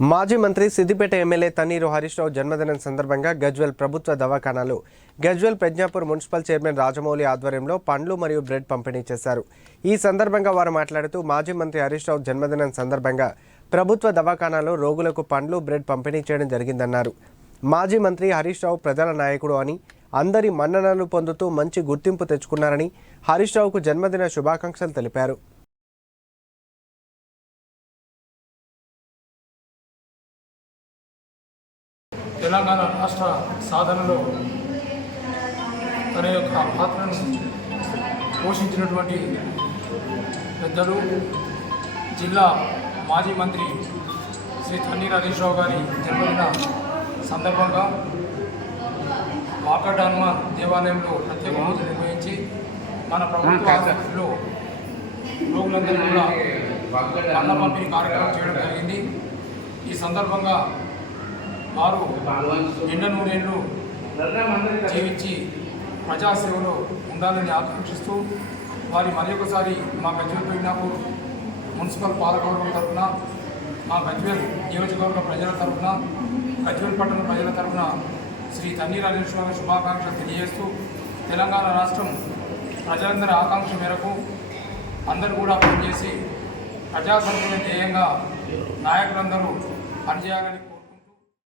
మాజీ మంత్రి సిద్దిపేట ఎమ్మెల్యే తన్నీరు హరీష్ రావు జన్మదినం సందర్భంగా గజ్వెల్ ప్రభుత్వ దవాఖానాలు. గజ్వెల్ ప్రజ్ఞాపూర్ మున్సిపల్ చైర్మన్ రాజమౌళి ఆధ్వర్యంలో పండ్లు మరియు బ్రెడ్ పంపిణీ చేశారు. ఈ సందర్భంగా వారు మాట్లాడుతూ మాజీ మంత్రి హరీష్ రావు జన్మదినం సందర్భంగా ప్రభుత్వ దవాఖానాలో రోగులకు పండ్లు బ్రెడ్ పంపిణీ చేయడం జరిగిందన్నారు. మాజీ మంత్రి హరీష్ రావు ప్రజల నాయకుడు అని అందరి మన్ననలు పొందుతూ మంచి గుర్తింపు తెచ్చుకున్నారని హరీష్ రావుకు జన్మదిన శుభాకాంక్షలు తెలిపారు. తెలంగాణ రాష్ట్ర సాధనలో తన యొక్క పాత్రను పోషించినటువంటి పెద్దలు జిల్లా మాజీ మంత్రి శ్రీ తన్నీర్ హరీష్ రావు గారి జన్మదిన సందర్భంగా వాకడ్ హనుమాన్ దేవాలయంలో ప్రత్యేక పూజ నిర్వహించి మన ప్రభుత్వ ఆసుపత్రిలో రోగులందరూ కూడా అన్న పంపిణీ కార్యక్రమం చేయడం జరిగింది. ఈ సందర్భంగా వారు నిండు నూరేళ్ళు జీవించి ప్రజాసేవలో ఉండాలని ఆకాంక్షిస్తూ వారి మరి ఒకసారి మా గజ్వేల్ పెగ్నాపూర్ మున్సిపల్ పాలకవర్గం తరఫున మా గజ్వేల్ నియోజకవర్గ ప్రజల తరఫున గజ్వేల్ పట్టణ ప్రజల తరఫున శ్రీ తన్నీర్ హరీశ్వర శుభాకాంక్షలు తెలియజేస్తూ తెలంగాణ రాష్ట్రం ప్రజలందరి ఆకాంక్ష మేరకు అందరూ కూడా పనిచేసి ప్రజా ధ్యేయంగా నాయకులందరూ పనిచేయాలని